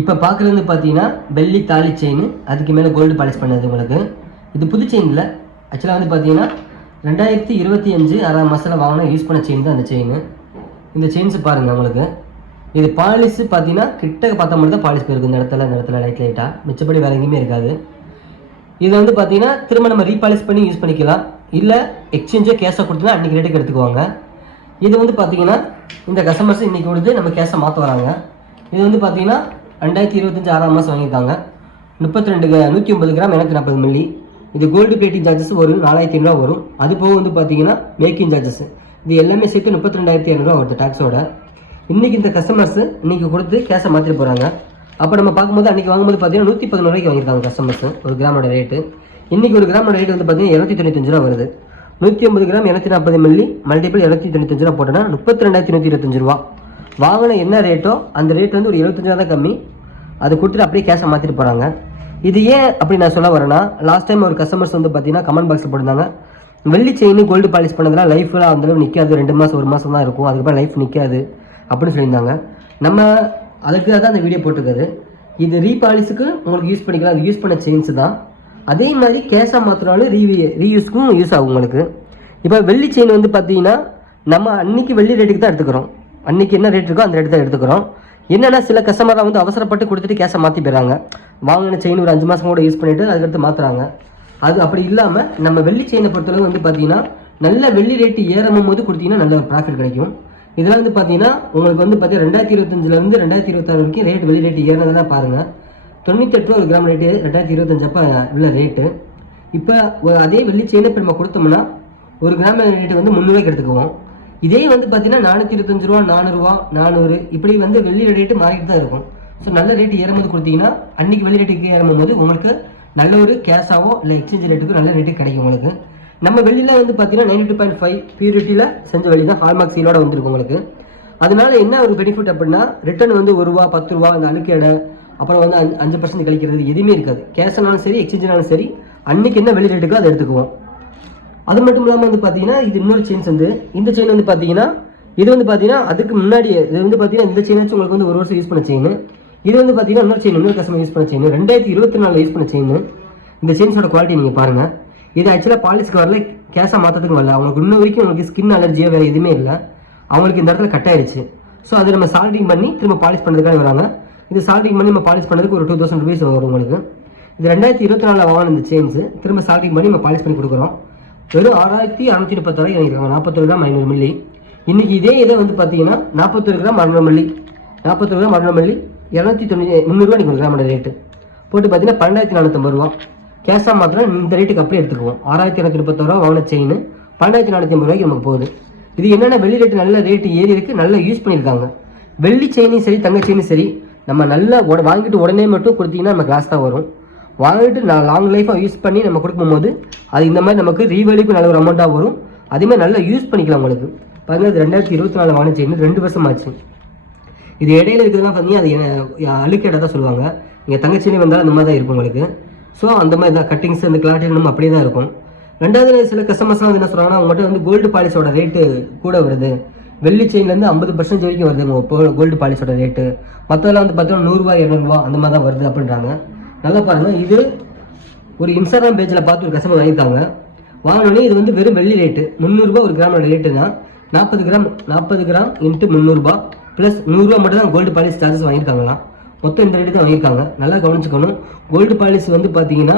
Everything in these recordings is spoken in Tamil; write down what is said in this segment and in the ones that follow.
இப்போ பார்க்குறது வந்து பார்த்தீங்கன்னா வெள்ளி தாலி செயின், அதுக்கு மேலே கோல்டு பாலிஷ் பண்ணது உங்களுக்கு. இது புது செயின் இல்லை, ஆக்சுவலாக வந்து பார்த்தீங்கன்னா 2025 6ஆம் மாதத்தில் வாங்கினா யூஸ் பண்ண செயின் தான் அந்த செயின். இந்த செயின்ஸு பாருங்கள் உங்களுக்கு. இது பாலிஷ் பார்த்தீங்கன்னா கிட்ட பார்த்தா மட்டும் தான் பாலிஷ் போயிருக்கு இந்த இடத்துல லைட்டாக, மிச்சப்படி வேறு எங்கேயுமே இருக்காது. இதை வந்து பார்த்தீங்கன்னா திரும்ப நம்ம ரீபாலிஷ் பண்ணி யூஸ் பண்ணிக்கலாம், இல்லை எக்ஸ்சேஞ்சோ கேஷாக கொடுத்தா அன்றைக்கி ரேட்டுக்கு எடுத்துக்குவாங்க. இது வந்து பார்த்தீங்கன்னா இந்த கஸ்டமர்ஸ் இன்றைக்கி கொடுத்து நம்ம கேஷை மாற்ற வராங்க. இது வந்து பார்த்தீங்கன்னா 2025 6ஆம் மாதம் வாங்கியிருக்காங்க. 150 கிராம் 240 மில்லி. இது கோல்டு பிளேட்டிங் சார்ஜஸ் ஒரு 4500 வரும். அது போக வந்து பார்த்தீங்கன்னா மேக்கிங் சார்ஜஸ் இது எல்லாமே சேர்த்து 32,500 வருது டேக்ஸோட. இன்றைக்கி இந்த கஸ்டமர்ஸ் இன்றைக்கி கொடுத்து கேஷை மாற்றிட்டு போகிறாங்க. அப்போ நம்ம பார்க்கும்போது அன்றைக்கி வாங்கும்போது பார்த்தீங்கன்னா 111 ரூபாய்க்கு வாங்கியிருக்காங்க கஸ்டமர்ஸ் ஒரு கிராமோட ரேட்டு. இன்றைக்கி ஒரு கிராமோட ரேட் வந்து பார்த்தீங்கன்னா 295 ரூபா வருது. 150 கிராம் 240 மில்லி மல்டிபிள் 295 ரூபா போட்டோன்னா 32,125 ரூபா. வாங்கின என்ன ரேட்டோ அந்த ரேட் வந்து ஒரு 75 தான் கம்மி. அது கொடுத்துட்டு அப்படியே கேஷை மாற்றிட்டு போகிறாங்க. இது ஏன் அப்படி நான் சொல்ல வரேன்னா, லாஸ்ட் டைம் ஒரு கஸ்டமர்ஸ் வந்து பார்த்தீங்கன்னா கமெண்ட் பாக்ஸில் போட்டிருந்தாங்க, வெள்ளி செயின் கோல்டு பாலிஷ் பண்ணதெல்லாம் லைஃப்பில் அந்தளவு நிற்காது, 2 மாதம் 1 மாதம் தான் இருக்கும், அதுக்கப்புறம் லைஃப் நிற்காது அப்படின்னு சொல்லியிருந்தாங்க. நம்ம அதுக்கு தான் அந்த வீடியோ போட்டிருக்காது. இது ரீபாலிஷுக்கு உங்களுக்கு யூஸ் பண்ணிக்கலாம், அது யூஸ் பண்ண செயின்ஸ் தான். அதே மாதிரி கேஷாக மாற்றினாலும் ரீயூஸ்க்கும் யூஸ் ஆகும் உங்களுக்கு. இப்போ வெள்ளி செயின் வந்து பார்த்தீங்கன்னா நம்ம அன்றைக்கி வெள்ளி ரேட்டுக்கு தான் எடுத்துக்கிறோம், அன்றைக்கி என்ன ரேட் இருக்கோ அந்த ரேட்டு தான் எடுத்துக்கிறோம். என்னென்னா சில கஸ்டமராக வந்து அவசரப்பட்டு கொடுத்துட்டு கேஷை மாற்றி போயிடறாங்க. வாங்கின செயின் ஒரு 5 மாதம் கூட யூஸ் பண்ணிவிட்டு அதுக்கடுத்து மாற்றுறாங்க. அது அப்படி இல்லாமல் நம்ம வெள்ளி செயினை பொறுத்தளவு வந்து பார்த்தீங்கன்னா நல்ல வெள்ளி ரேட்டு ஏறும் போது கொடுத்தீங்கன்னா நல்ல ஒரு ப்ராஃபிட் கிடைக்கும். இதெல்லாம் வந்து பார்த்தீங்கன்னா உங்களுக்கு வந்து பார்த்தீங்கன்னா 2025 2026 வரைக்கும் ரேட் வெள்ளி ரேட்டு ஏறினதான் பாருங்கள். 98 ரூபா ஒரு கிராம் ரேட்டு 2025 அப்போ உள்ள ரேட்டு. இப்போ அதே வெள்ளி செயினை இப்போ நம்ம கொடுத்தோம்னா ஒரு கிராம் ரேட்டு வந்து 300 ரூபாய்க்கு எடுத்துக்குவோம். இதே வந்து பார்த்தீங்கன்னா 425 ரூபா 400 ரூபா 400 இப்படி வந்து வெள்ளி ரேட்டு மாறிட்டு தான் இருக்கும். ஸோ நல்ல ரேட்டு ஏறும்போது கொடுத்தீங்கன்னா அன்றைக்கி வெள்ளி ரேட்டுக்கு ஏறும்போது உங்களுக்கு நல்ல ஒரு கேஷாவோ இல்லை எக்ஸ்சேஞ்ச் ரேட்டுக்கு நல்ல ரேட்டு கிடைக்கும் உங்களுக்கு. நம்ம வெளியில் வந்து பார்த்தீங்கன்னா 92.5 பியூரிட்டியில் செஞ்ச வெளி தான் ஹால்மார்க் சீலோட வந்துருக்கும் உங்களுக்கு. அதனால என்ன ஒரு பெனிஃபிட் அப்படின்னா ரிட்டர்ன் வந்து 1 ரூபா 10 ரூபா அந்த அழுக்கேடை அப்புறம் வந்து 5% கழிக்கிறது எதுவுமே இருக்காது. கேஷானாலும் சரி எக்ஸ்சேஞ்சானாலும் சரி அன்றைக்கி என்ன வெளி ரேட்டுக்கோ அதை எடுத்துக்குவோம். அது மட்டும் இல்லாமல் வந்து பார்த்தீங்கன்னா இது இன்னொரு செயின்ஸ் வந்து இந்த செயின் வந்து பார்த்தீங்கன்னா இது வந்து பார்த்தீங்கன்னா அதுக்கு முன்னாடி இது வந்து பார்த்தீங்கன்னா இந்த செயின் வச்சு உங்களுக்கு வந்து 1 வருஷம் யூஸ் பண்ண செயின். இது வந்து பார்த்தீங்கன்னா இன்னொரு கஸ்டமர் யூஸ் பண்ண செயின் 2024 யூஸ் பண்ண செயின். இந்த செயின்ஸோட குவாலிட்டி நீங்கள் பாருங்கள். இது ஆக்சுவலாக பாலிஷ்க்கு வரல, கேஷாக மாற்றத்துக்கு வரல. அவங்களுக்கு இன்ன வரைக்கும் உங்களுக்கு ஸ்கின் அலர்ஜியாக வேறு எதுவுமே இல்லை. அவங்களுக்கு இந்த இடத்துல கட் ஆயிடுச்சு. ஸோ அதை நம்ம சால்டிங் பண்ணி திரும்ப பாலிஷ் பண்ணுறதுக்காக வராங்க. இது சால்டிங் பண்ணி நம்ம பாலிஷ் பண்ணுறதுக்கு ஒரு 2000 ரூபீஸ் வரும் உங்களுக்கு. இது 2024 வாங்கின இந்த செயின்ஸு திரும்ப சால்டிங் பண்ணி நம்ம பாலிஷ் பண்ணி கொடுக்குறோம். வெறும் 6630 ரூபாய் வாங்கியிருக்காங்க. 41 கிராம் 500 மில்லி. இன்றைக்கி இதே இதை வந்து பார்த்தீங்கன்னா 41 கிராம் 600 மில்லி 41 கிராம் 600 மில்லி 290 ரூபா நீங்கள் கிராமோட ரேட்டு போட்டு பார்த்தீங்கன்னா 12,450 ரூபா. கேஷாக மாத்திரம் இந்த ரேட்டுக்கு அப்படியே எடுத்துக்குவோம். 6230 ரூபா வாங்கின செயின் 12,450 ரூபாய்க்கு நமக்கு போகுது. இது என்னென்ன வெள்ளி ரேட்டு நல்ல ரேட்டு ஏறி இருக்குது, நல்லா யூஸ் பண்ணியிருக்காங்க. வெள்ளி செயினும் சரி தங்க செயினும் சரி நம்ம நல்லா வாங்கிட்டு உடனே மட்டும் கொடுத்தீங்கன்னா நம்ம கிளாஸ் தான் வரும். வாங்கிட்டு நான் லாங் லைஃபாக யூஸ் பண்ணி நம்ம கொடுக்கும்போது அது இந்த மாதிரி நமக்கு ரீவேல்யூக்கு நல்ல ஒரு அமௌண்ட்டாக வரும். அதேமாதிரி நல்லா யூஸ் பண்ணிக்கலாம் உங்களுக்கு. பாருங்கள் இது 2024 வாங்கின செயின் 2 வருஷம் ஆச்சு. இது இடையில இருக்கிறதுலாம் பார்த்தீங்கன்னா அது அழுக்கேடாக தான் சொல்லுவாங்க. நீங்கள் தங்கச்செயினே வந்தாலும் அந்த மாதிரி தான் இருக்கும் உங்களுக்கு. ஸோ அந்த மாதிரி தான் கட்டிங்ஸ் அந்த கிளாரிட்டி நம்ம அப்படியே தான் இருக்கும். ரெண்டாவது சில கஸ்டமர்ஸ்லாம் வந்து என்ன சொல்கிறாங்கன்னா உங்கள்கிட்ட வந்து கோல்டு பாலிஷோட ரேட்டு கூட வருது, வெள்ளி செயின்லேருந்து 50% வரைக்கும் வருது உங்கள் கோல்டு பாலிஷோட ரேட்டு, மற்றதெல்லாம் வந்து பார்த்தீங்கன்னா 100 ரூபா 200 ரூபா அந்த மாதிரி தான் வருது அப்படின்றாங்க. நல்லா பாருங்கள், இது ஒரு இன்ஸ்டாகிராம் பேஜில் பார்த்து ஒரு கஸ்டமர் வாங்கியிருக்காங்க. வாங்கினோடனே இது வந்து வெறும் வெள்ளி ரேட்டு 300 ரூபா ஒரு கிராமோட ரேட்டுனா 40 கிராம் இன்ட்டு 300 ரூபா ப்ளஸ் 100 ரூபா மட்டும் தான் கோல்டு பாலிஷ் சார்ஜஸ் வாங்கியிருக்காங்களாம். மொத்தம் இந்த ரேட்டு தான் வாங்கியிருக்காங்க. நல்லா கவனிச்சுக்கணும். கோல்டு பாலிஷ் வந்து பார்த்தீங்கன்னா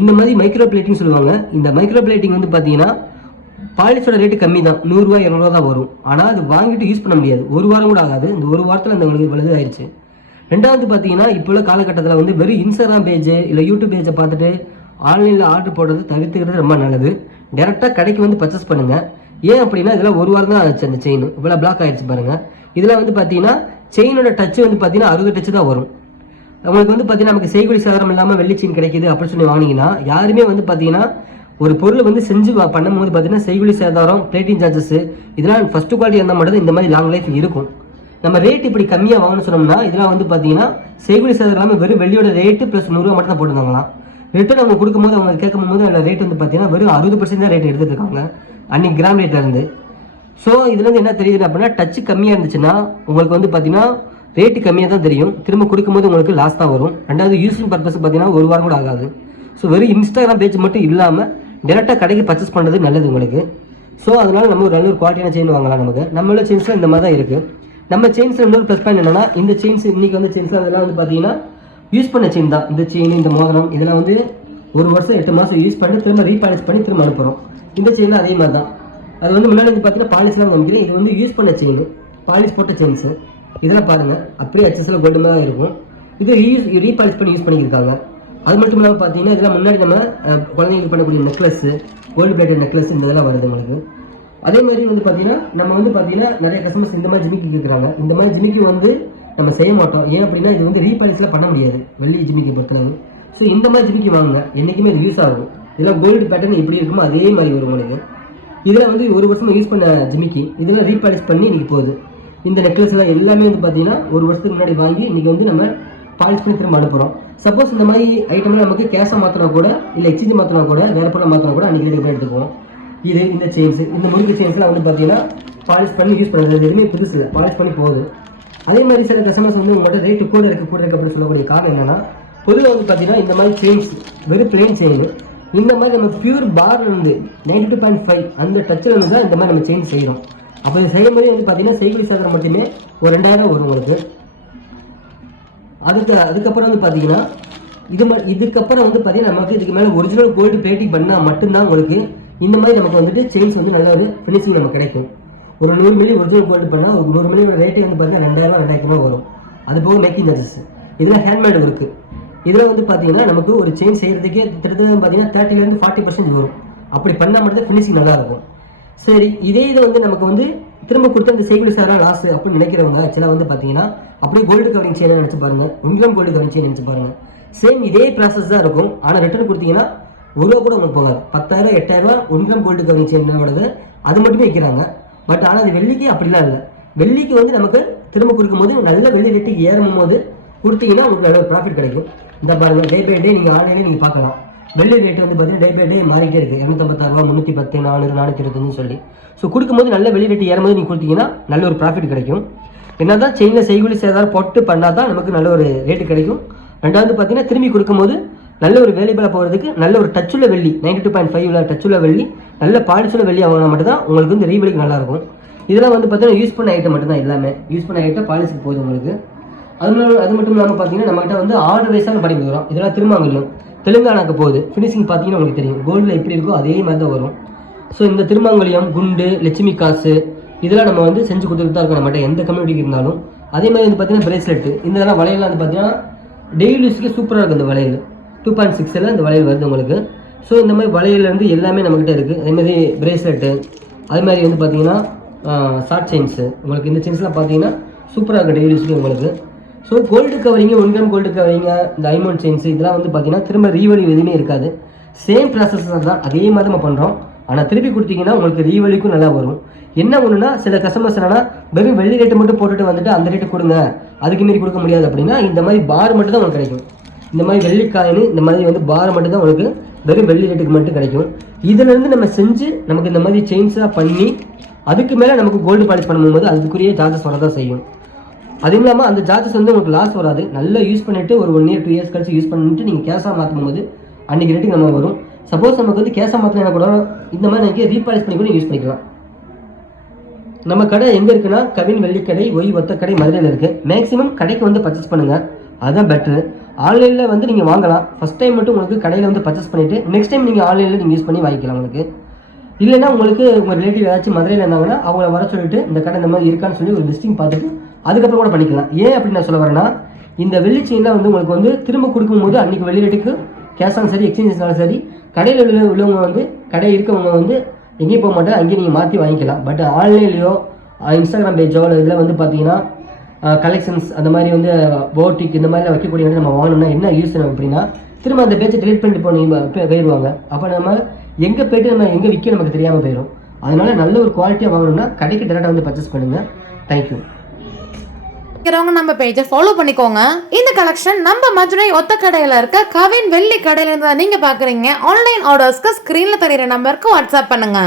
இந்த மாதிரி மைக்ரோ பிளேட்டிங் சொல்லுவாங்க. இந்த மைக்ரோ பிளேட்டிங் வந்து பார்த்தீங்கன்னா பாலிஷோட ரேட்டு கம்மி தான், 100 ரூபா 200 ரூபா தான் வரும். ஆனால் அது வாங்கிட்டு யூஸ் பண்ண முடியாது, 1 வாரம் கூட ஆகாது. இந்த 1 வாரத்தில் அந்த உங்களுக்கு வலுது ஆயிடுச்சு. ரெண்டாவது பார்த்தீங்கன்னா இப்போ உள்ள காலகட்டத்தில் வந்து வெறும் இன்ஸ்டாகிராம் பேஜ் இல்லை யூடியூப் பேஜை பார்த்துட்டு ஆன்லைனில் ஆர்டர் போடுறது தவிர்த்துக்கிறது ரொம்ப நல்லது. டேரெக்டாக கடைக்கு வந்து பர்ச்சேஸ் பண்ணுங்கள். ஏன் அப்படின்னா இதெல்லாம் 1 வாரம் தான் ஆச்சு. அந்த செயின் இவ்வளோ பிளாக் ஆகிடுச்சு பாருங்கள். இதில் வந்து பார்த்தீங்கன்னா செயினோட டச்சு வந்து பார்த்தீங்கன்னா 60 டச்சு தான் வரும். உங்களுக்கு வந்து பார்த்தீங்கன்னா நமக்கு செய்கூலி சேதாரம் இல்லாமல் வெள்ளி செயின் கிடைக்குது அப்படின்னு சொல்லி வாங்கினீங்கன்னா யாருமே வந்து பார்த்தீங்கன்னா ஒரு பொருள் வந்து செஞ்சு பண்ணும்போது பார்த்தீங்கன்னா செய்கூலி சேதாரம் பிளேட்டிங் சார்ஜஸ் இதெல்லாம் ஃபஸ்ட்டு குவாலிட்டி இருந்தால் மட்டும் இந்த மாதிரி லாங் லைஃப் இருக்கும். நம்ம ரேட் இப்படி கம்மியாக வாங்கணும்னு சொன்னோம்னா இதெல்லாம் வந்து பார்த்தீங்கன்னா செய்கூலி சேதாரம் இல்லாமல் வெறும் வெள்ளியோட ரேட்டு ப்ளஸ் 100 ரூபா மட்டும் தான் போட்டுருந்தாங்களாம். ரிட்டர்ன் அவங்க கொடுக்கும்போது அவங்க கேட்கும்போது அதில் ரேட் வந்து பார்த்தீங்கன்னா வெறும் 60% தான் ரேட் எடுத்துகிட்டு இருக்காங்க அன்றைக்கி கிராம் ரேட்லேருந்து. ஸோ இதுலேருந்து என்ன தெரியுது அப்படின்னா டச்சு கம்மியாக இருந்துச்சுன்னா உங்களுக்கு வந்து பார்த்தீங்கன்னா ரேட்டு கம்மியாக தான் தெரியும், திரும்ப கொடுக்கும்போது உங்களுக்கு லாஸ் தான் வரும். ரெண்டாவது யூஸிங் பர்பஸ் பார்த்தீங்கன்னா ஒரு வாரம் கூட ஆகாது. ஸோ வெறும் இன்ஸ்டாகிராம் பேஜ் மட்டும் இல்லாமல் டேரெக்டாக கடைக்கு பர்ச்சேஸ் பண்ணுறது நல்லது உங்களுக்கு. ஸோ அதனால் நம்ம ஒரு நல்ல ஒரு குவாலிட்டியான செயின் வாங்கலாம். நமக்கு நம்மளோட செயின்ஸில் இந்த மாதிரி தான் இருக்குது. நம்ம செயின்ஸில் இன்னொரு ப்ளஸ் பாயிண்ட் என்னென்னா, இந்த செயின்ஸ் இன்றைக்கி வந்து செயின்ஸில் அதெல்லாம் வந்து பார்த்தீங்கன்னா யூஸ் பண்ண செயின் தான். இந்த செயின், இந்த மோதிரம் இதெல்லாம் வந்து 1 வருஷம் 8 மாதம் யூஸ் பண்ணி திரும்ப ரீபாலிஷ் பண்ணி திரும்ப அனுப்புகிறோம். இந்த செயினில் அதே மாதிரி தான். அது வந்து முன்னாடி வந்து பார்த்தீங்கன்னா பாலிஷ்லாம் வந்துக்கிறேன். இது வந்து யூஸ் பண்ண செயின், பாலிஷ் போட்ட செயின்ஸு. இதெல்லாம் பாருங்கள் அப்படியே ஹெச்எஸ்ல கோல்டு தான் இருக்கும். இது ரீபாலிஷ் பண்ணி யூஸ் பண்ணியிருக்காங்க. அது மட்டும் இல்லாமல் பார்த்தீங்கன்னா இதெல்லாம் முன்னாடி நம்ம குழந்தைங்களுக்கு பண்ணக்கூடிய நெக்லஸ், கோல்டு பிளேட்டட் நெக்லஸ் இந்த இதெல்லாம் வருது உங்களுக்கு. அதே மாதிரி வந்து பார்த்தீங்கன்னா நம்ம வந்து பார்த்தீங்கன்னா நிறைய கஸ்டமர்ஸ் இந்த மாதிரி ஜிமிக்கி கேட்குறாங்க. இந்த மாதிரி ஜிமிக்கி வந்து நம்ம செய்ய மாட்டோம். ஏன் அப்படின்னா இது வந்து ரீபாலிஷ்லாம் பண்ண முடியாது வெள்ளி ஜிமிக்கி பொறுத்தளவு. ஸோ இந்த மாதிரி ஜிமிக்கி வாங்குங்க, என்றைக்குமே இது யூஸ் ஆகும். இதெல்லாம் கோல்டு பேட்டர்ன் எப்படி இருக்குமோ அதே மாதிரி வரும் உங்களுக்கு. இதில் வந்து 1 வருஷமாக யூஸ் பண்ண ஜிமிக்கி இதெல்லாம் ரீபாலிஷ் பண்ணி இன்றைக்கி போகுது. இந்த நெக்லஸ்லாம் எல்லாமே வந்து பார்த்தீங்கன்னா 1 வருஷத்துக்கு முன்னாடி வாங்கி இன்றைக்கி வந்து நம்ம பாலிஷ் பண்ணி திரும்ப அனுப்புகிறோம். சப்போஸ் இந்த மாதிரி ஐட்டம்லாம் நமக்கு கேஷாக மாற்றினா கூட, இல்லை எக்ஸ்சேஞ்ச் மாற்றினா கூட, வேறு பொருளை மாற்றினா கூட அன்றைக்கி ரேட்டு எடுத்துக்குவோம். இது இந்த செயின்ஸ், இந்த முறுக்கு செயின்ஸ்லாம் வந்து பார்த்தீங்கன்னா பாலிஷ் பண்ணி யூஸ் பண்ணுறது எதுவுமே புதுசு இல்லை, பாலிஷ் பண்ணி போகுது. அதே மாதிரி சில கஸ்டமர்ஸ் வந்து உங்கள்கிட்ட ரேட்டு கூட இருக்குது அப்படின்னு சொல்லக்கூடிய காரணம் என்னென்னா, பொதுவாக வந்து பார்த்தீங்கன்னா இந்த மாதிரி செயின்ஸ் வெறும் பிளெயின் செயின், இந்த மாதிரி நம்ம பியூர் பார் இருந்து 92.5 அந்த டச்சில் இருந்து தான் இந்த மாதிரி நம்ம செயின் செய்கிறோம். அப்போ இது செய்யும் போது வந்து பார்த்தீங்கன்னா செய்கூலி சேதாரம் மட்டுமே ஒரு 2000 வரும் உங்களுக்கு. அதுக்கப்புறம் வந்து பார்த்தீங்கன்னா இதுக்கப்புறம் வந்து பார்த்தீங்கன்னா நமக்கு இதுக்கு மேலே ஒரிஜினல் கோல்டு பிளேட்டிங் பண்ணால் மட்டும்தான் உங்களுக்கு இந்த மாதிரி நமக்கு வந்துட்டு செயின்ஸ் வந்து நல்ல ஒரு ஃபினிஷிங் நமக்கு கிடைக்கும். ஒரு 100 மில்லி ஒரிஜினல் கோல்டு பண்ணால் ஒரு 100 மில்லியோட ரேட்டே வந்து பார்த்தீங்கன்னா 2000-2000 வரும். அது போக மேக்கிங் சார்ஜஸ், இதெல்லாம் ஹேண்ட்மேடு ஒர்க்கு. இதில் வந்து பார்த்தீங்கன்னா நமக்கு ஒரு செயின் செய்கிறதுக்கே கிட்டத்தட்ட பார்த்தீங்கன்னா 30% 40% வரும். அப்படி பண்ணால் மட்டும் ஃபினிஷிங் நல்லாயிருக்கும். சரி, இதே இதை வந்து நமக்கு வந்து திரும்ப கொடுத்து அந்த செய்கூலி சேதாரம் லாஸ் அப்படின்னு நினைக்கிறவங்க ஆக்சுவலாக வந்து பார்த்தீங்கன்னா அப்படியே கோல்டு கவரிங் செயினை நினச்சி பாருங்கள், 1 கிராம் கோல்டு கவரிங் செயின் நினச்சி பாருங்கள். சேம் இதே ப்ராசஸ் தான் இருக்கும். ஆனால் ரிட்டர்ன் கொடுத்தீங்கன்னா 1 ரூபா கூட உங்களுக்கு போகாது. 10,000 8,000 1 கிராம் கோல்டு கவரிங் செயினோடது அது மட்டுமே வைக்கிறாங்க. பட் ஆனால் அது வெள்ளிக்கு அப்படிலாம் இல்லை. வெள்ளிக்கு வந்து நமக்கு திரும்ப கொடுக்கும்போது நல்ல வெள்ளி ரேட்டு ஏறும் போது கொடுத்தீங்கன்னா உங்களுக்கு நல்ல ப்ராஃபிட் கிடைக்கும். இந்த பாருங்கள், டே பை டே நீங்கள் ஆன்லைனில் நீங்கள் பார்க்கலாம். வெள்ளி ரேட்டு வந்து பார்த்தீங்கன்னா டே பை டே மாறிட்டே இருக்குது. 256 ரூபா, 310, 400, 425 சொல்லி. ஸோ கொடுக்கும்போது நல்ல வெள்ளி ரேட்டு ஏறும்போது நீங்கள் கொடுத்தீங்கன்னா நல்ல ஒரு ப்ராஃபிட் கிடைக்கும். என்ன தான் செயினில் செய்கூலி சேதாரம் போட்டு பண்ணால் தான் நமக்கு நல்ல ஒரு ரேட்டு கிடைக்கும். ரெண்டாவது பார்த்தீங்கன்னா திரும்பி கொடுக்கும்போது நல்ல ஒரு வேலைபலாக போகிறதுக்கு நல்ல ஒரு டச்சுள்ள வெள்ளி 92.5 டச்சுள்ள வெள்ளி, நல்ல பாலிஷுள்ள வெள்ளி வாங்கினா மட்டும் தான் உங்களுக்கு வந்து ரீவெலிக்கு நல்லாயிருக்கும். இதெல்லாம் வந்து பார்த்தீங்கன்னா யூஸ் பண்ண ஐட்டம் மட்டும் தான், எல்லாமே யூஸ் பண்ண ஐட்டம் பாலிஷுக்கு போகுது உங்களுக்கு. அது மட்டும் இல்லாமல் பார்த்தீங்கன்னா நம்மகிட்ட வந்து 6 வயசான பண்ணி கொடுக்குறோம். இதெல்லாம் திருமாங்கல்யம் தெலுங்கானாக்கு போகுது. ஃபினிஷிங் பார்த்தீங்கன்னா உங்களுக்கு தெரியும், கோல்டில் எப்படி இருக்கோ அதே மாதிரி தான் வரும். ஸோ இந்த திருமாங்கல்யம், குண்டு, லட்சுமி காசு இதெல்லாம் நம்ம வந்து செஞ்சு கொடுத்துட்டு தான் இருக்கோம் நம்மகிட்ட, எந்த கம்யூனிட்டிக்கு இருந்தாலும். அதே மாதிரி வந்து பார்த்தீங்கன்னா பிரேஸ்லெட்டு, இதெல்லாம் வளையலாம் வந்து பார்த்தீங்கன்னா டெய்லி யூஸ்க்கு சூப்பராக இருக்குது. இந்த வளையல் 2.6 இந்த வளையல் வருது உங்களுக்கு. ஸோ இந்த மாதிரி வளையலேருந்து எல்லாமே நம்மக்கிட்ட இருக்குது. அதேமாதிரி பிரேஸ்லெட்டு, அது மாதிரி வந்து பார்த்தீங்கன்னா ஷார்ட் செயின்ஸு உங்களுக்கு. இந்த செயின்ஸ்லாம் பார்த்தீங்கன்னா சூப்பராக இருக்குது டெய்லி யூஸ்க்கு உங்களுக்கு. So gold covering, 1 gram gold கவரிங்க, இந்த ஐமண்ட் செயின்ஸு இதெல்லாம் வந்து பார்த்தீங்கன்னா திரும்ப ரீவெலி எதுவுமே இருக்காது. சேம் ப்ராசஸ் தான், அதே மாதிரி நம்ம பண்ணுறோம். ஆனால் திருப்பி கொடுத்தீங்கன்னா உங்களுக்கு ரீவெலிக்கும் நல்லா வரும். என்ன ஒன்றுனா சில கஸ்டமர்ஸ் என்னன்னா வெறும் வெள்ளி ரேட்டு மட்டும் போட்டுட்டு வந்துட்டு அந்த ரேட்டு கொடுங்க, அதுக்கு மாரி கொடுக்க முடியாது அப்படின்னா இந்த மாதிரி பார் மட்டும் தான் உங்களுக்கு கிடைக்கும். இந்த மாதிரி வெள்ளிக்காயின் இந்த மாதிரி வந்து பார் மட்டும் தான் உங்களுக்கு வெறும் வெள்ளி ரேட்டுக்கு மட்டும் கிடைக்கும். இதிலேருந்து நம்ம செஞ்சு நமக்கு இந்த மாதிரி செயின்ஸாக பண்ணி அதுக்கு மேலே நமக்கு கோல்டு பாலிஷ் பண்ணும்போது அதுக்குரிய சார்ஜஸ் வரதான் செய்யும். அதுவும் இல்லாமல் அந்த சார்ஜஸ் வந்து உங்களுக்கு லாஸ் வராது. நல்லா யூஸ் பண்ணிவிட்டு ஒரு 1 இயர் 2 இயர்ஸ் கழிச்சு யூஸ் பண்ணிட்டு நீங்கள் கேஷாக மாற்றும் போது அன்றைக்கி ரேட்டுக்கு நம்ம வரும். சப்போஸ் நமக்கு வந்து கேஷாக மாற்றினா கூட இந்த மாதிரி நீங்கள் ரீபாலிஷ் பண்ணி கூட யூஸ் பண்ணிக்கலாம். நம்ம கடை எங்கே இருக்குன்னா கவின் வெள்ளிக்கடை, ஒய் ஒத்த கடை மதுரையில் இருக்குது. மேக்ஸிமம் கடைக்கு வந்து பர்ச்சேஸ் பண்ணுங்கள், அதுதான் பெட்ரு. ஆன்லைனில் வந்து நீங்கள் வாங்கலாம். ஃபஸ்ட் டைம் மட்டும் உங்களுக்கு கடையில் வந்து பர்ச்சேஸ் பண்ணிவிட்டு நெக்ஸ்ட் டைம் நீங்கள் ஆன்லைனில் நீங்கள் யூஸ் பண்ணி வாங்கிக்கலாம் உங்களுக்கு. இல்லைன்னா உங்களுக்கு உங்கள் ரிலேட்டிவ் ஏதாச்சும் மதுரையில் இருந்தாங்கன்னா அவங்கள வர சொல்லிட்டு இந்த கடை இந்த மாதிரி இருக்கான்னு சொல்லி ஒரு லிஸ்டிங் பார்த்துட்டு அதுக்கப்புறம் கூட பண்ணிக்கலாம். ஏன் அப்படின்னு நான் சொல்ல வரேன்னா, இந்த வெள்ளி செயின்லாம் வந்து உங்களுக்கு வந்து திரும்ப கொடுக்கும்போது அன்றைக்கி வெள்ளி ரேட்டுக்கு கேஷாக சரி எக்ஸ்சேஞ்சஸ்னாலும் சரி கடையில் உள்ளவங்க வந்து கடை இருக்கவங்க வந்து எங்கேயும் போக மாட்டேன், அங்கேயும் நீங்கள் மாற்றி வாங்கிக்கலாம். பட் ஆன்லைன்லையோ இன்ஸ்டாகிராம் பேஜோ இதில் வந்து பார்த்தீங்கன்னா கலெக்ஷன்ஸ் அந்த மாதிரி வந்து போட்டிக் இந்த மாதிரிலாம் வைக்கக்கூடிய நம்ம வாங்கணும்னா என்ன யூஸ் அப்படின்னா திரும்ப அந்த பேஜை டெலிட் பண்ணிட்டு போயிடுவாங்க. அப்போ நம்ம எங்கே போய்ட்டு நம்ம எங்கே விற்க நமக்கு தெரியாமல் போயிடும். அதனால் நல்ல ஒரு குவாலிட்டியாக வாங்கணும்னா கடைக்கு டேரெக்டாக வந்து பர்ச்சேஸ் பண்ணுங்கள். தேங்க்யூ. நம்ம பேஜை ஃபாலோ பண்ணிக்கோங்க. இந்த கலெக்ஷன் நம்ம மதுரை ஒத்த கடையில் இருக்க கவின் வெள்ளி கடையில இருந்து நீங்க பாக்குறீங்க. ஆன்லைன் ஆர்டர்ஸ்க்கு ஸ்கிரீன்ல தெரியுற நம்பருக்கு வாட்ஸ்அப் பண்ணுங்க.